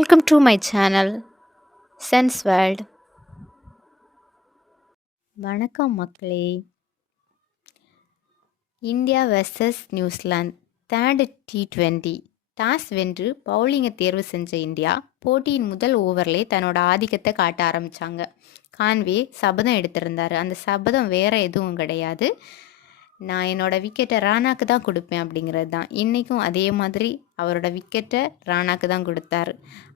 Welcome to my channel Sense World. வணக்கம் மக்களே. India versus New Zealand third T20 toss வென்று பவுலிங்கை தேர்வு செஞ்ச இந்தியா போட்டியின் முதல் ஓவர்லே தன்னோட ஆதிக்கத்தை காட்ட ஆரம்பித்தாங்க. கான்வே சபதம் எடுத்திருந்தார். அந்த சபதம் வேறு எதுவும் கிடையாது, நான் என்னோடய விக்கெட்டை ராணாக்கு தான் கொடுப்பேன் அப்படிங்கிறது தான். இன்றைக்கும் அதே மாதிரி அவரோட விக்கெட்டை ராணாக்கு தான் கொடுத்தாரு.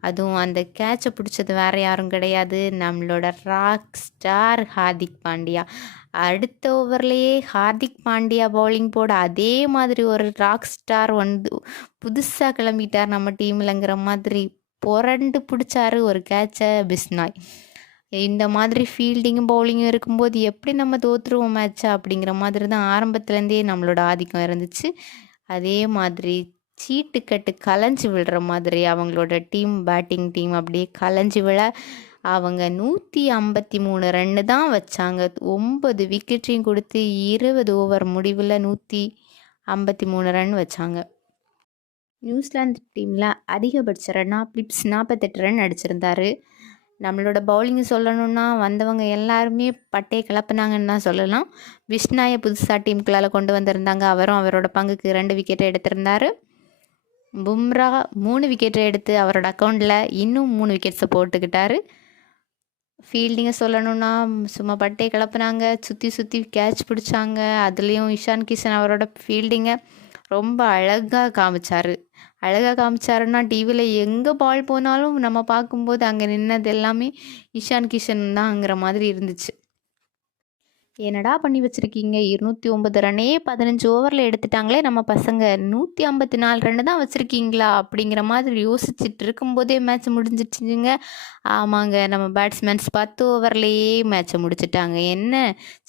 அதுவும் அந்த கேட்சை பிடிச்சது வேறு யாரும் கிடையாது, நம்மளோட ராக் ஸ்டார் ஹார்திக் பாண்டியா. அடுத்த ஓவர்லேயே ஹார்திக் பாண்டியா பவுலிங் போட அதே மாதிரி ஒரு ராக் ஸ்டார் வந்து புதுசாக கிளம்பிட்டார் நம்ம டீம்லங்கிற மாதிரி புரண்டு பிடிச்சாரு ஒரு கேட்சை பிஸ்னாய். இந்த மாதிரி ஃபீல்டிங்கும் பவுலிங்கும் இருக்கும்போது எப்படி நம்ம தோற்றுருவோம் மேட்சை அப்படிங்கிற மாதிரி தான் ஆரம்பத்துலேருந்தே நம்மளோட ஆதிக்கம் இருந்துச்சு. அதே மாதிரி சீட்டுக்கட்டு கலைஞ்சி விழுற மாதிரி அவங்களோட பேட்டிங் டீம் அப்படியே கலைஞ்சி விழ அவங்க 153 ரன்னு தான் வச்சாங்க. 9 விக்கெட்டையும் கொடுத்து 20 ஓவர் முடிவில் 153 ரன் வச்சாங்க. நியூசிலாந்து டீமில் அதிகபட்ச ரன்னாக பிலிப்ஸ் 48 ரன் அடிச்சிருந்தார். நம்மளோட பவுலிங்கு சொல்லணுன்னா வந்தவங்க எல்லாருமே பட்டையை கிளப்புனாங்கன்னு தான் சொல்லலாம். பிஷ்னாயை புதுசாக டீமுக்குள்ளால் கொண்டு வந்திருந்தாங்க. அவரும் அவரோட பங்குக்கு 2 விக்கெட்டை எடுத்திருந்தார். பும்ரா 3 விக்கெட்டை எடுத்து அவரோட அக்கௌண்ட்டில் இன்னும் 3 விக்கெட்ஸை போட்டுக்கிட்டாரு. ஃபீல்டிங்கை சொல்லணுன்னா சும்மா பட்டையை கிளப்புனாங்க, சுற்றி கேட்ச் பிடிச்சாங்க. அதுலேயும் இஷான் கிஷன் அவரோட ஃபீல்டிங்கை ரொம்ப அழகாக காமிச்சாருன்னா டிவியில் எங்கே பால் போனாலும் நம்ம பார்க்கும்போது அங்கே நின்னது எல்லாமே இஷான் கிஷன் தான்ங்கிற மாதிரி இருந்துச்சு. என்னடா பண்ணி வச்சுருக்கீங்க, 209 ரன்னே 15 ஓவரில் எடுத்துட்டாங்களே நம்ம பசங்க, 154 ரன்னு தான் வச்சுருக்கீங்களா அப்படிங்கிற மாதிரி யோசிச்சுட்டு இருக்கும்போதே மேட்ச் முடிஞ்சிடுச்சுங்க. ஆமாங்க, நம்ம பேட்ஸ்மேன்ஸ் 10 ஓவர்லேயே மேட்சை முடிச்சுட்டாங்க. என்ன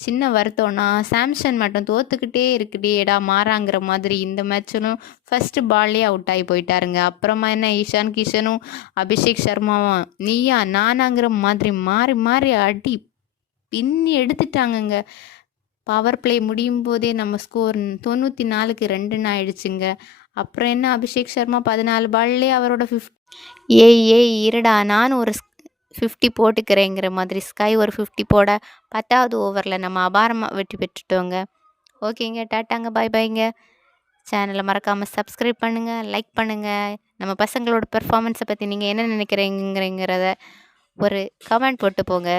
சின்ன வருத்தம்னா சாம்சன் மட்டும் தோற்றுக்கிட்டே இருக்குடேடா மாறாங்கிற மாதிரி இந்த மேட்சனும் ஃபஸ்ட்டு பால்லே அவுட் ஆகி போயிட்டாருங்க. அப்புறமா என்ன இஷான் கிஷனும் அபிஷேக் சர்மாவும் நீயா நானாங்கிற மாதிரி மாறி மாறி அடி பின்னி எடுத்துட்டாங்கங்க. பவர் பிளே முடியும் போதே நம்ம ஸ்கோர் 94க்கு 2 ஆயிடுச்சுங்க. அப்புறம் என்ன அபிஷேக் சர்மா 14 பால்லே அவரோட 50 இருடா நான் ஒரு 50 போட்டுக்கிறேங்கிற மாதிரி ஸ்கை ஒரு 50 போட 10வது ஓவரில் நம்ம அபாரமாக வெற்றி பெற்றுட்டோங்க. ஓகேங்க, டாட்டாங்க, பாய் பாய்ங்க. சேனலை மறக்காமல் சப்ஸ்கிரைப் பண்ணுங்கள், லைக் பண்ணுங்கள். நம்ம பசங்களோட பெர்ஃபார்மன்ஸை பற்றி நீங்கள் என்ன நினைக்கிறீங்கிறத ஒரு கமெண்ட் போட்டு போங்க.